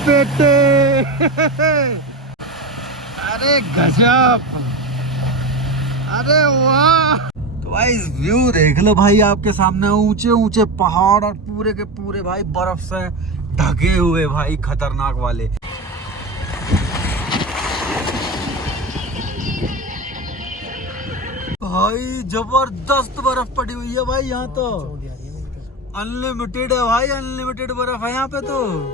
बेटे अरे गजब, अरे वाह। तो भाई व्यू देख लो भाई, आपके सामने ऊंचे ऊंचे पहाड़ और पूरे के पूरे भाई बर्फ से ढके हुए भाई खतरनाक वाले। भाई जबरदस्त बर्फ पड़ी हुई है भाई, यहाँ तो अनलिमिटेड है भाई, अनलिमिटेड बर्फ है यहाँ पे तो।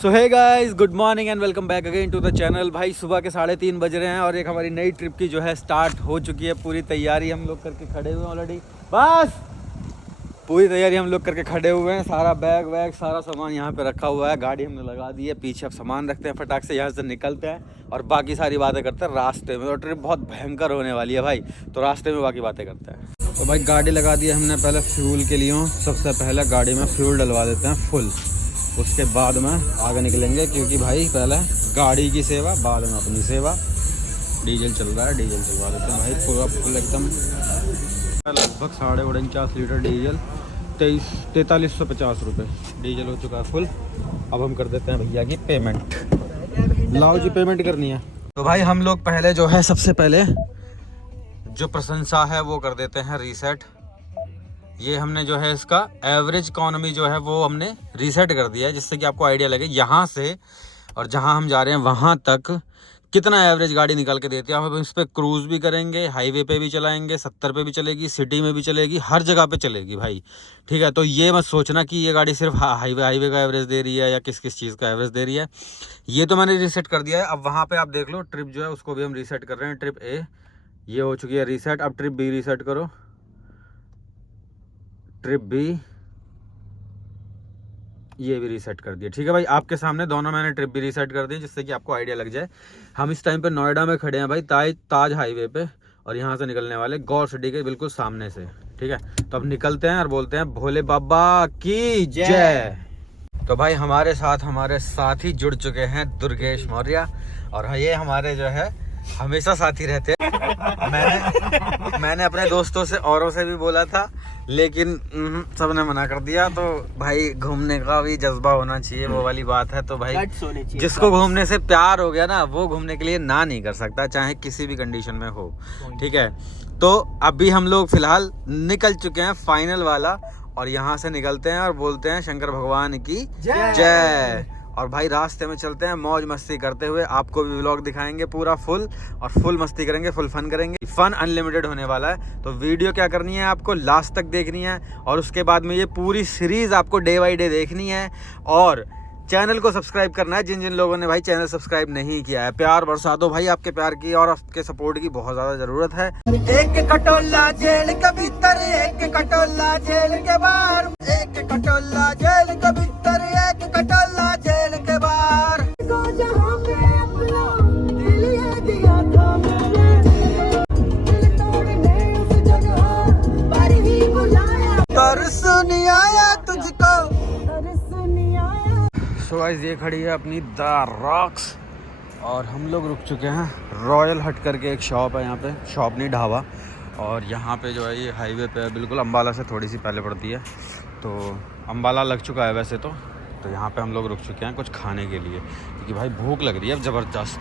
So hey guys, good morning and welcome back again to the channel. भाई सुबह के 3:30 बज रहे हैं और एक हमारी नई ट्रिप की जो है स्टार्ट हो चुकी है। पूरी तैयारी हम लोग करके खड़े हुए हैं ऑलरेडी, बस पूरी तैयारी हम लोग करके खड़े हुए हैं। सारा बैग वैग सारा सामान यहाँ पे रखा हुआ है, गाड़ी हमने लगा दी है पीछे। अब सामान रखते हैं, फटाक से यहाँ से निकलते हैं और बाकी सारी बातें करते हैं रास्ते में। और ट्रिप बहुत भयंकर होने वाली है भाई, तो रास्ते में बाकी बातें करते हैं। तो भाई गाड़ी लगा दी है हमने, पहले फ्यूल के लिए सबसे पहले गाड़ी में फ्यूल डलवा देते हैं फुल, उसके बाद में आगे निकलेंगे, क्योंकि भाई पहले गाड़ी की सेवा बाद में अपनी सेवा। डीजल चल रहा है, डीजल चलवा देते हैं भाई पूरा फुल एकदम। लगभग 49.5 लीटर डीजल, 4350 रुपये डीजल हो चुका है फुल। अब हम कर देते हैं भैया की पेमेंट। लाओ जी, पेमेंट करनी है। तो भाई हम लोग पहले जो है सबसे पहले जो प्रशंसा है वो कर देते हैं रीसेट। ये हमने जो है इसका एवरेज इकोनॉमी जो है वो हमने रीसेट कर दिया है, जिससे कि आपको आइडिया लगे यहाँ से और जहाँ हम जा रहे हैं वहाँ तक कितना एवरेज गाड़ी निकाल के देती है। हम इस पर क्रूज़ भी करेंगे, हाईवे पे भी चलाएंगे, 70 पे भी चलेगी, सिटी में भी चलेगी, हर जगह पे चलेगी भाई, ठीक है। तो ये मत सोचना कि ये गाड़ी सिर्फ हाईवे का एवरेज दे रही है या किस किस चीज़ का एवरेज दे रही है। ये तो मैंने रीसेट कर दिया है। अब वहाँ पर आप देख लो, ट्रिप जो है उसको भी हम रीसेट कर रहे हैं। ट्रिप ए ये हो चुकी है रीसेट, अब ट्रिप बी रीसेट करो। ट्रिप बी ये भी रीसेट कर दिया, ठीक है भाई। आपके सामने दोनों मैंने ट्रिप भी रीसेट कर दी, जिससे कि आपको आइडिया लग जाए। हम इस टाइम पे नोएडा में खड़े हैं भाई, ताज हाईवे पे, और यहाँ से निकलने वाले गौर सिटी के बिल्कुल सामने से, ठीक है। तो अब निकलते हैं और बोलते हैं भोले बाबा की जय। तो भाई हमारे साथ ही जुड़ चुके हैं दुर्गेश मौर्य, और ये हमारे जो है हमेशा साथी रहते हैं। मैंने अपने दोस्तों से औरों से भी बोला था, लेकिन सबने मना कर दिया। तो भाई घूमने का भी जज्बा होना चाहिए, वो वाली बात है। तो भाई जिसको घूमने से प्यार हो गया ना, वो घूमने के लिए ना नहीं कर सकता, चाहे किसी भी कंडीशन में हो, ठीक है। तो अभी हम लोग फिलहाल निकल चुके हैं फाइनल वाला, और यहाँ से निकलते हैं और बोलते हैं शंकर भगवान की जय। और भाई रास्ते में चलते हैं मौज मस्ती करते हुए, आपको भी व्लॉग दिखाएंगे पूरा फुल, और फुल मस्ती करेंगे, फुल फन करेंगे। फन अनलिमिटेड होने वाला है। तो वीडियो क्या करनी है, आपको लास्ट तक देखनी है, और उसके बाद में ये पूरी सीरीज आपको डे बाई डे देखनी है। और चैनल को सब्सक्राइब करना है, जिन जिन लोगों ने भाई चैनल सब्सक्राइब नहीं किया है। प्यार बरसा दो भाई, आपके प्यार की और आपके सपोर्ट की बहुत ज्यादा जरूरत है। एक कटोला जेल के भीतर, एक कटोला जेल के बाहर, एक कटोला जेल के भीतर, एक कटोला जेल के बाहर। तरस नहीं आया तुझको। सो गाइस ये खड़ी है अपनी द रॉक्स, और हम लोग रुक चुके हैं रॉयल हट करके एक शॉप है यहाँ पे, शॉप नहीं ढाबा। और यहाँ पे जो है ये हाईवे पे है, बिल्कुल अम्बाला से थोड़ी सी पहले पड़ती है। तो अम्बाला लग चुका है वैसे तो यहाँ पे हम लोग रुक चुके हैं कुछ खाने के लिए, क्योंकि भाई भूख लग रही है अब ज़बरदस्त,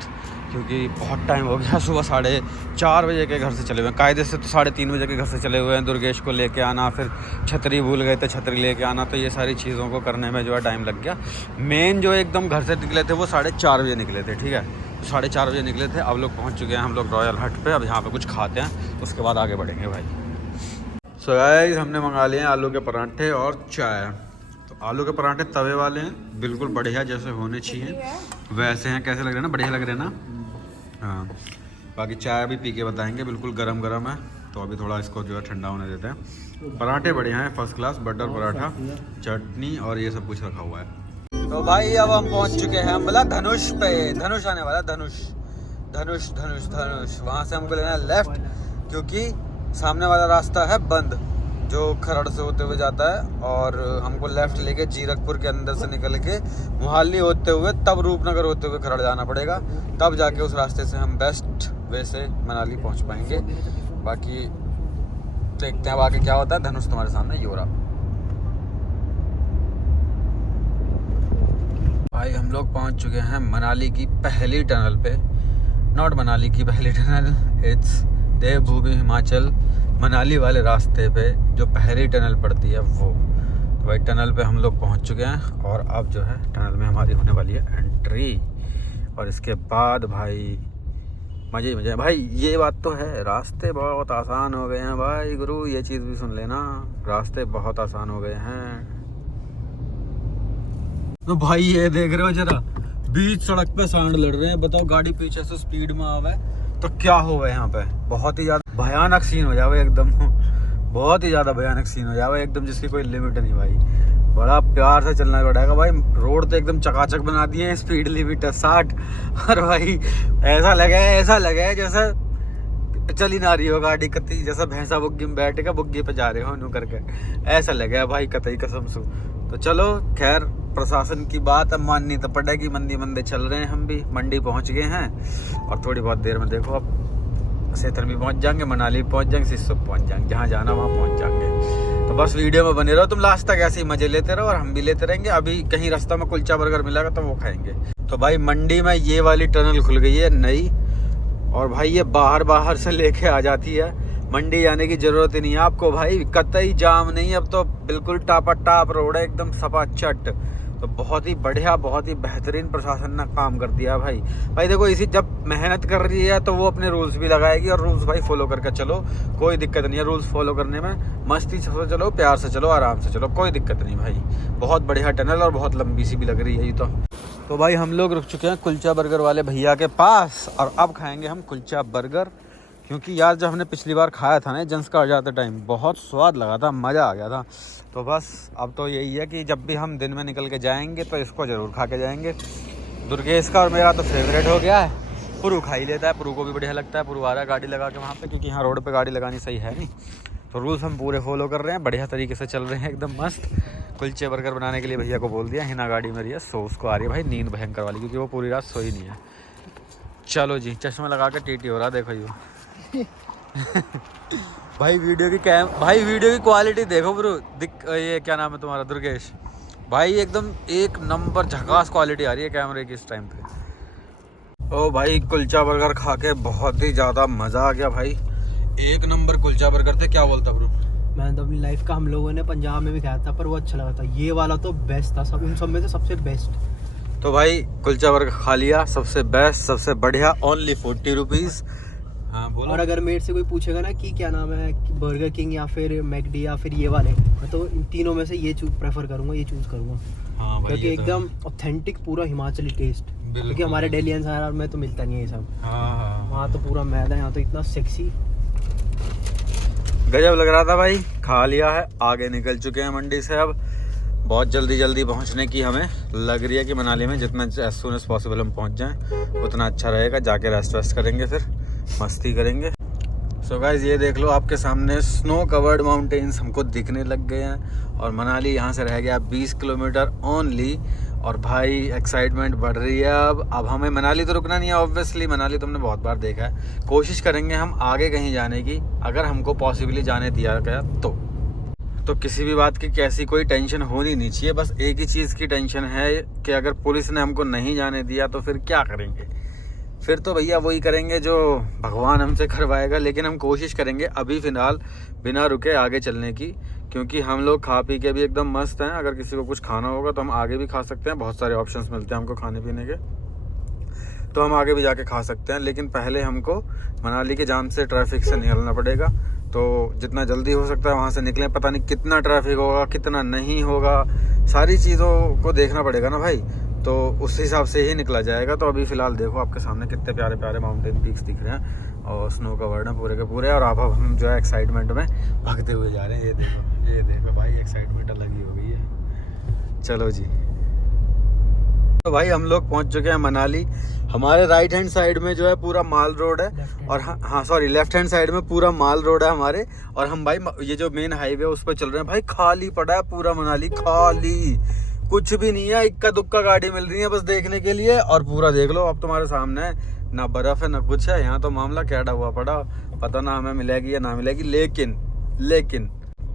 क्योंकि बहुत टाइम हो गया। सुबह 4:30 बजे के घर से चले हुए हैं, कायदे से तो 3:30 बजे के घर से चले हुए हैं। दुर्गेश को लेके आना, फिर छतरी भूल गए थे, छतरी लेके आना, तो ये सारी चीज़ों को करने में जो है टाइम लग गया। मेन जो एकदम घर से निकले थे वो 4:30 बजे निकले थे, ठीक है। 4:30 बजे निकले थे। अब लोग पहुँच चुके हैं हम लोग रॉयल हट पर। अब यहाँ पर कुछ खाते हैं, उसके बाद आगे बढ़ेंगे भाई। सो गाइस हमने मंगा लिए हैं आलू के पराठे और चाय। आलू के पराठे तवे वाले हैं, बिल्कुल बढ़िया जैसे होने चाहिए वैसे हैं। कैसे लग रहे हैं ना, बढ़िया लग रहे हैं ना। हाँ, बाकी चाय भी पी के बताएंगे, बिल्कुल गरम गरम है। तो अभी थोड़ा इसको जो है ठंडा होने देते हैं। पराठे बढ़िया हैं, फर्स्ट क्लास, बटर पराठा, चटनी और ये सब कुछ रखा हुआ है। तो भाई अब हम पहुंच चुके हैं अम्बाला धनुष पे। धनुष आने वाला, धनुष धनुष धनुष धनुष। वहाँ से हमको लेना है लेफ्ट, क्योंकि सामने वाला रास्ता है बंद, जो खरड़ से होते हुए जाता है, और हमको लेफ़्ट लेके जीरकपुर के अंदर से निकल के मोहाली होते हुए, तब रूपनगर होते हुए खरड़ जाना पड़ेगा। तब जाके उस रास्ते से हम बेस्ट वे से मनाली पहुंच पाएंगे। बाकी देखते हैं अब आगे क्या होता है। धनुष तुम्हारे सामने योरा। भाई हम लोग पहुंच चुके हैं मनाली की पहली टनल पे। नॉट मनाली की पहली टनल, इट्स देवभूमि हिमाचल मनाली वाले रास्ते पे जो पहली टनल पड़ती है वो। तो भाई टनल पे हम लोग पहुंच चुके हैं और अब जो है टनल में हमारी होने वाली है एंट्री। और इसके बाद भाई मज़े ही मज़े हैं। भाई ये बात तो है, रास्ते बहुत आसान हो गए हैं भाई गुरु, ये चीज़ भी सुन लेना, रास्ते बहुत आसान हो गए हैं। तो भाई ये देख रहे हो जरा, बीच सड़क पे सांड लड़ रहे हैं। बताओ गाड़ी पीछे से स्पीड में आवे तो क्या होगा यहाँ पे। बहुत ही ज़्यादा भयानक सीन हो जावे एकदम, बहुत ही ज़्यादा भयानक सीन हो जावे एकदम, जिसकी कोई लिमिट नहीं भाई। बड़ा प्यार से चलना पड़ेगा भाई। रोड तो एकदम चकाचक बना दिए हैं, स्पीड लिमिट है 60। और भाई ऐसा लगा है जैसा चल ही ना रही हो गाड़ी कतई, जैसा भैंसा बुग्गी में बैठ के बुग्गी पे जा रहे हो नू करके, ऐसा लगा है भाई कतई कसम से। तो चलो खैर, प्रशासन की बात अब माननी तो पड़ेगी। मंदी चल रहे हैं, हम भी मंडी पहुंच गए हैं और थोड़ी बहुत देर में देखो अब सेतर भी पहुंच जाएंगे, मनाली पहुंच जाएंगे, सिस्सु पहुंच जाएंगे, जहाँ जाना वहाँ पहुंच जाएंगे। तो बस वीडियो में बने रहो तुम लास्ट तक, ऐसे ही मजे लेते रहो और हम भी लेते रहेंगे। अभी कहीं रास्ता में कुलचा बर्गर मिलेगा तो वो खाएंगे। तो भाई मंडी में ये वाली टनल खुल गई है नई, और भाई ये बाहर से लेके आ जाती है। मंडी जाने की जरूरत ही नहीं है आपको भाई, कतई जाम नहीं। अब तो बिल्कुल टापा टाप रोड है एकदम सपा चट। तो बहुत ही बढ़िया, बहुत ही बेहतरीन प्रशासन ने काम कर दिया भाई। भाई देखो, इसी जब मेहनत कर रही है तो वो अपने रूल्स भी लगाएगी, और रूल्स भाई फॉलो करके चलो, कोई दिक्कत नहीं है। रूल्स फॉलो करने में मस्ती से चलो, प्यार से चलो, आराम से चलो, कोई दिक्कत नहीं भाई। बहुत बढ़िया टनल और बहुत लंबी सी भी लग रही है ये तो भाई हम लोग रुक चुके हैं कुलचा बर्गर वाले भैया के पास, और अब खाएंगे हम कुलचा बर्गर। क्योंकि यार जब हमने पिछली बार खाया था ना जंसकार जाते टाइम, बहुत स्वाद लगा था, मज़ा आ गया था। तो बस अब तो यही है कि जब भी हम दिन में निकल के जाएंगे तो इसको ज़रूर खा के जाएंगे। दुर्गेश का और मेरा तो फेवरेट हो गया है। पुरु खा ही लेता है, पुरु को भी बढ़िया लगता है। पुरु आ रहा है गाड़ी लगा के वहाँ पे, क्योंकि यहाँ रोड पे गाड़ी लगानी सही है नहीं। तो रूल्स हम पूरे फॉलो कर रहे हैं, बढ़िया तरीके से चल रहे हैं एकदम मस्त। कुलचे बर्गर बनाने के लिए भैया को बोल दिया, हिना गाड़ी मेरी है, सो उसको आ रही है भाई नींद भयंकर वाली, क्योंकि वो पूरी रात सोई नहीं है। चलो जी, चश्मा लगा के टीटी हो रहा, देखो ये भाई वीडियो की क्वालिटी देखो ब्रो। ये क्या नाम है तुम्हारा? दुर्गेश भाई, एकदम एक नंबर झकास क्वालिटी आ रही है कैमरे की इस टाइम पे। ओ भाई कुलचा बर्गर खा के बहुत ही ज़्यादा मज़ा आ गया भाई, एक नंबर कुलचा बर्गर थे। क्या बोलता ब्रो? मैंने तो अपनी लाइफ का, हम लोगों ने पंजाब में भी खाया था पर वो अच्छा लगा था, ये वाला तो बेस्ट था, सब उन सब में से सबसे बेस्ट। तो भाई कुलचा बर्गर खा लिया, सबसे बेस्ट, सबसे बढ़िया, ओनली 40 रुपीज़। हाँ बोलो। और अगर मेरे से कोई पूछेगा ना कि क्या नाम है, बर्गर किंग या फिर मैकडी या फिर ये वाले, मैं तो इन तीनों में से ये प्रेफर करूँगा, ये चूज़ करूँगा। हाँ भाई, क्योंकि एकदम ऑथेंटिक पूरा हिमाचली टेस्ट, क्योंकि हमारे डेली एनसीआर में तो मिलता नहीं है ये सब। हाँ, वहाँ तो पूरा मैदा, यहाँ तो इतना सेक्सी, गजब लग रहा था भाई। खा लिया है, आगे निकल चुके हैं मंडी से। अब बहुत जल्दी पहुंचने की हमें लग रही है कि मनाली में जितना एज सून एज पॉसिबल हम पहुंच जाएं उतना अच्छा रहेगा। जाके रेस्ट वेस्ट करेंगे, फिर मस्ती करेंगे। सो गाइस, ये देख लो आपके सामने स्नो कवर्ड माउंटेन्स हमको दिखने लग गए हैं, और मनाली यहाँ से रह गया 20 किलोमीटर ओनली। और भाई एक्साइटमेंट बढ़ रही है। अब हमें मनाली तो रुकना नहीं है ऑब्वियसली, मनाली तुमने बहुत बार देखा है। कोशिश करेंगे हम आगे कहीं जाने की, अगर हमको पॉसिबली जाने दिया गया तो किसी भी बात की कैसी कोई टेंशन होनी नहीं चाहिए। बस एक ही चीज़ की टेंशन है कि अगर पुलिस ने हमको नहीं जाने दिया तो फिर क्या करेंगे। फिर तो भैया वही करेंगे जो भगवान हमसे करवाएगा। लेकिन हम कोशिश करेंगे अभी फ़िलहाल बिना रुके आगे चलने की, क्योंकि हम लोग खा पी के भी एकदम मस्त हैं। अगर किसी को कुछ खाना होगा तो हम आगे भी खा सकते हैं, बहुत सारे ऑप्शंस मिलते हैं हमको खाने पीने के, तो हम आगे भी जाके खा सकते हैं। लेकिन पहले हमको मनाली के जाम से, ट्रैफिक से निकलना पड़ेगा। तो जितना जल्दी हो सकता है वहाँ से निकलें। पता नहीं कितना ट्रैफिक होगा, कितना नहीं होगा, सारी चीज़ों को देखना पड़ेगा ना भाई, तो उस हिसाब से ही निकला जाएगा। तो अभी फ़िलहाल देखो आपके सामने कितने प्यारे प्यारे माउंटेन पीक्स दिख रहे हैं, और स्नो कवर्ड है पूरे के पूरे। और अब हम जो है एक्साइटमेंट में भागते हुए जा रहे हैं। ये देखो भाई, एक्साइटमेंट अलग ही हो गई है। चलो जी, तो भाई हम लोग पहुंच चुके हैं मनाली। हमारे राइट हैंड साइड में जो है पूरा माल रोड है, और हाँ सॉरी, लेफ्ट हैंड साइड में पूरा माल रोड है हमारे। और हम भाई ये जो मेन हाईवे उस पर चल रहे हैं। भाई खाली पड़ा है पूरा मनाली, खाली, कुछ भी नहीं है, इक्का दुक्का गाड़ी मिल रही है बस देखने के लिए। और पूरा देख लो अब तुम्हारे सामने है, ना बर्फ है ना कुछ है, यहाँ तो मामला कैडा हुआ पड़ा, पता ना हमें मिलेगी या ना मिलेगी। लेकिन लेकिन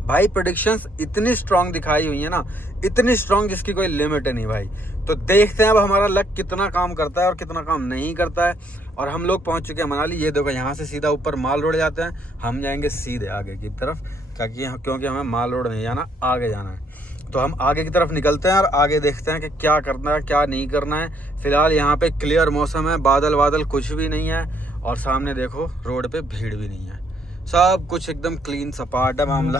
भाई प्रेडिक्शंस इतनी स्ट्रांग दिखाई हुई है ना, इतनी स्ट्रांग जिसकी कोई लिमिट नहीं भाई। तो देखते हैं अब हमारा लक कितना काम करता है और कितना काम नहीं करता है। और हम लोग पहुंच चुके हैं मनाली। ये देखो यहाँ से सीधा ऊपर माल रोड जाते हैं, हम जाएंगे सीधे आगे की तरफ, क्योंकि हमें माल रोड नहीं जाना, आगे जाना है। तो हम आगे की तरफ निकलते हैं और आगे देखते हैं कि क्या करना है क्या नहीं करना है। फिलहाल यहाँ पे क्लियर मौसम है, बादल बादल कुछ भी नहीं है, और सामने देखो रोड पे भीड़ भी नहीं है, सब कुछ एकदम क्लीन सपाट है मामला।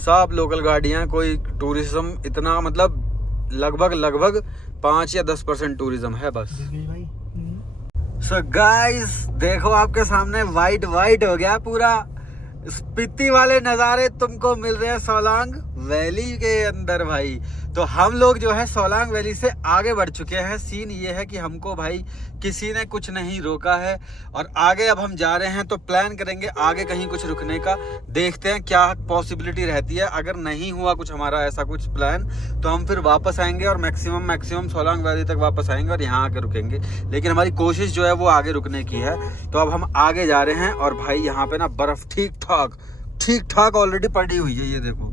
सब लोकल गाड़ियाँ, कोई टूरिज्म इतना मतलब लगभग 5 या 10% टूरिज्म है बस। सो गाइस देखो आपके सामने वाइट हो गया पूरा। स्पीति वाले नज़ारे तुमको मिल रहे हैं सोलांग वैली के अंदर भाई। तो हम लोग जो है सोलांग वैली से आगे बढ़ चुके हैं। सीन ये है कि हमको भाई किसी ने कुछ नहीं रोका है, और आगे अब हम जा रहे हैं तो प्लान करेंगे आगे कहीं कुछ रुकने का। देखते हैं क्या पॉसिबिलिटी रहती है। अगर नहीं हुआ कुछ हमारा ऐसा कुछ प्लान तो हम फिर वापस आएंगे और मैक्सिमम सोलांग वैली तक वापस आएंगे और यहाँ आके रुकेंगे। लेकिन हमारी कोशिश जो है वो आगे रुकने की है। तो अब हम आगे जा रहे हैं, और भाई यहाँ पे ना बर्फ़ ठीक ठाक ऑलरेडी पड़ी हुई है। ये देखो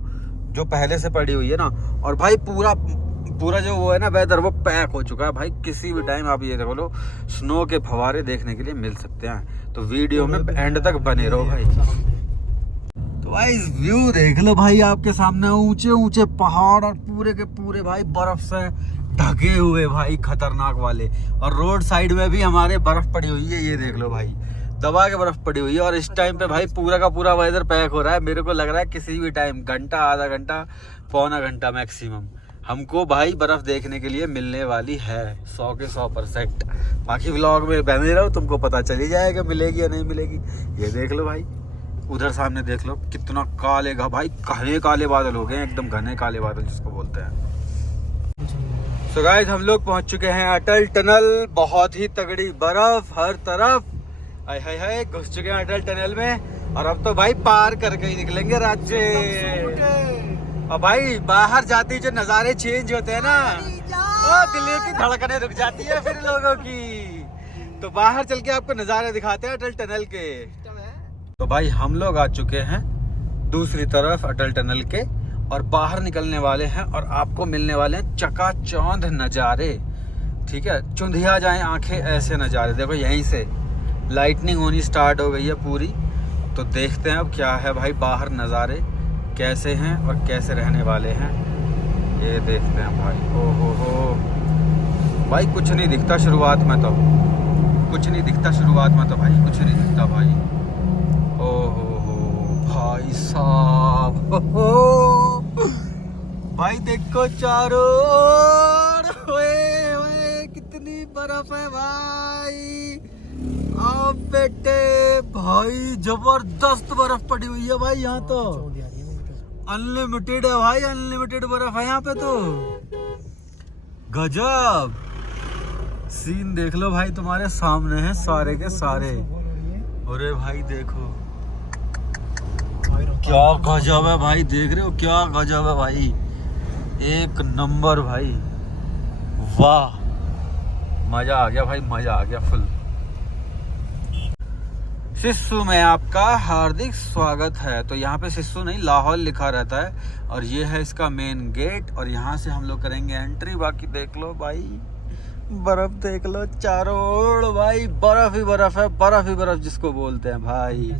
जो पहले से पड़ी हुई है ना, और भाई पूरा जो वो है ना वेदर वो पैक हो चुका है भाई। किसी भी टाइम आप ये देखो लो स्नो के फवारे देखने के लिए मिल सकते हैं। तो वीडियो में एंड तक बने रहो भाई। तो भाई व्यू देख लो भाई आपके सामने, ऊंचे पहाड़ और पूरे के पूरे भाई बर्फ से ढके हुए भाई, खतरनाक वाले। और रोड साइड में भी हमारे बर्फ पड़ी हुई है, ये देख लो भाई, दबा के बर्फ पड़ी हुई है। और इस टाइम पे भाई पूरा का पूरा वेदर पैक हो रहा है। मेरे को लग रहा है किसी भी टाइम घंटा, आधा घंटा, पौना घंटा मैक्सिमम हमको भाई बर्फ देखने के लिए मिलने वाली है। 100 के 100%। बाकी व्लॉग में बने रहो, तुमको पता चल ही जाएगा मिलेगी या नहीं मिलेगी। ये देख लो भाई, उधर सामने देख लो कितना काले भाई, घने काले बादल हो गए, एकदम घने काले बादल जिसको बोलते हैं। सो गाइस हम लोग पहुंच चुके हैं अटल टनल। बहुत ही तगड़ी बर्फ हर तरफ, हाय घुस चुके हैं अटल टनल में। और अब तो भाई पार करके ही निकलेंगे राज्य। और भाई बाहर जाती जो नज़ारे चेंज होते हैं ना, ओ दिल की धड़कनें रुक जाती है फिर लोगों की। तो बाहर चल के आपको नज़ारे दिखाते हैं अटल टनल के। तो भाई हम लोग आ चुके हैं दूसरी तरफ अटल टनल के, और बाहर निकलने वाले हैं, और आपको मिलने वाले हैं चकाचौंध नज़ारे। ठीक है, चुंधिया जाएं आंखें ऐसे नज़ारे। देखो यहीं से लाइटनिंग होनी स्टार्ट हो गई है पूरी। तो देखते हैं अब क्या है भाई बाहर नज़ारे कैसे हैं और कैसे रहने वाले हैं, ये देखते हैं भाई। ओ हो भाई, कुछ नहीं दिखता शुरुआत में तो, कुछ नहीं दिखता शुरुआत में तो भाई, कुछ नहीं दिखता भाई। ओ हो भाई साहब, भाई देखो चारों ओर, ओए कितनी बर्फ है भाई। आप बेटे भाई जबरदस्त बर्फ पड़ी हुई है भाई, यहाँ तो अनलिमिटेड है भाई, अनलिमिटेड बर्फ है यहाँ पे। तो गजब सीन देख लो भाई, तुम्हारे सामने है सारे के सारे। अरे भाई देखो क्या गजब है भाई, देख रहे हो क्या गजब है भाई, एक नंबर भाई, वाह मजा आ गया भाई, मजा आ गया फुल। सिस्सू में आपका हार्दिक स्वागत है। तो यहाँ पे सिस्सू नहीं लाहौल लिखा रहता है, और ये है इसका मेन गेट, और यहाँ से हम लोग करेंगे एंट्री। बाकी देख लो भाई बर्फ देख लो चारों ओर भाई, बर्फ ही बर्फ है, बर्फ ही बर्फ जिसको बोलते हैं भाई।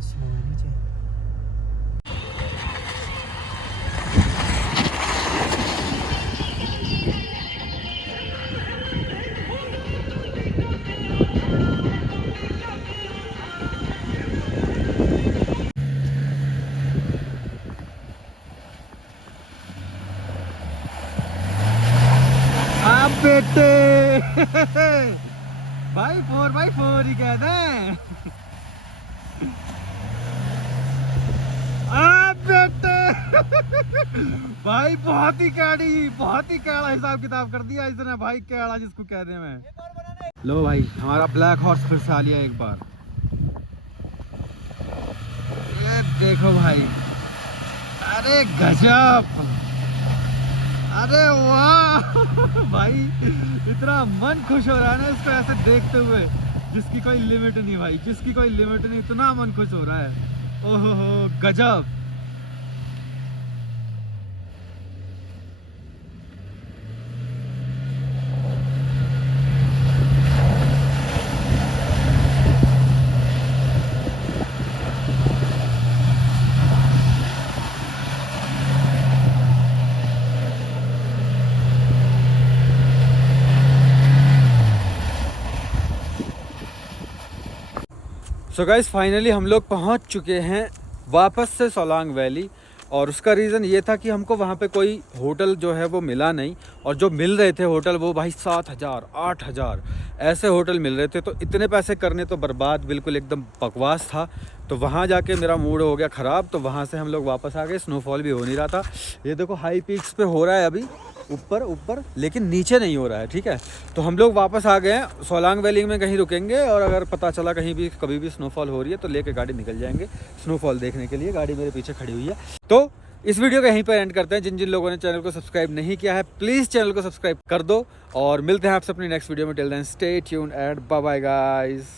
बेटे भाई 4x4 ही कहते हैं। बेटे भाई बहुत ही कैड़ा हिसाब किताब कर दिया इसने भाई, कैड़ा जिसको कहते हैं। लो भाई हमारा ब्लैक हॉर्स फिर से आ लिया एक बार। ये देखो भाई, अरे गजब, अरे वाह भाई, इतना मन खुश हो रहा है ना इसको ऐसे देखते हुए, जिसकी कोई लिमिट नहीं भाई, जिसकी कोई लिमिट नहीं, इतना मन खुश हो रहा है। ओहो गजब। सो गाइस फाइनली हम लोग पहुंच चुके हैं वापस से सोलांग वैली, और उसका रीज़न ये था कि हमको वहाँ पे कोई होटल जो है वो मिला नहीं, और जो मिल रहे थे होटल वो भाई 7,000 8,000 ऐसे होटल मिल रहे थे। तो इतने पैसे करने तो बर्बाद, बिल्कुल एकदम बकवास था। तो वहाँ जाके मेरा मूड हो गया ख़राब, तो वहाँ से हम लोग वापस आ गए। स्नोफॉल भी हो नहीं रहा था। ये देखो हाई पीक्स पे हो रहा है अभी, ऊपर ऊपर, लेकिन नीचे नहीं हो रहा है, ठीक है। तो हम लोग वापस आ गए हैं। सोलांग वैली में कहीं रुकेंगे, और अगर पता चला कहीं भी कभी भी स्नोफॉल हो रही है तो लेके गाड़ी निकल जाएंगे स्नोफॉल देखने के लिए। गाड़ी मेरे पीछे खड़ी हुई है। तो इस वीडियो को यहीं पर एंड करते हैं। जिन जिन लोगों ने चैनल को सब्सक्राइब नहीं किया है प्लीज़ चैनल को सब्सक्राइब कर दो, और मिलते हैं आपसे अपनी नेक्स्ट वीडियो में। Till then stay tuned and bye bye guys.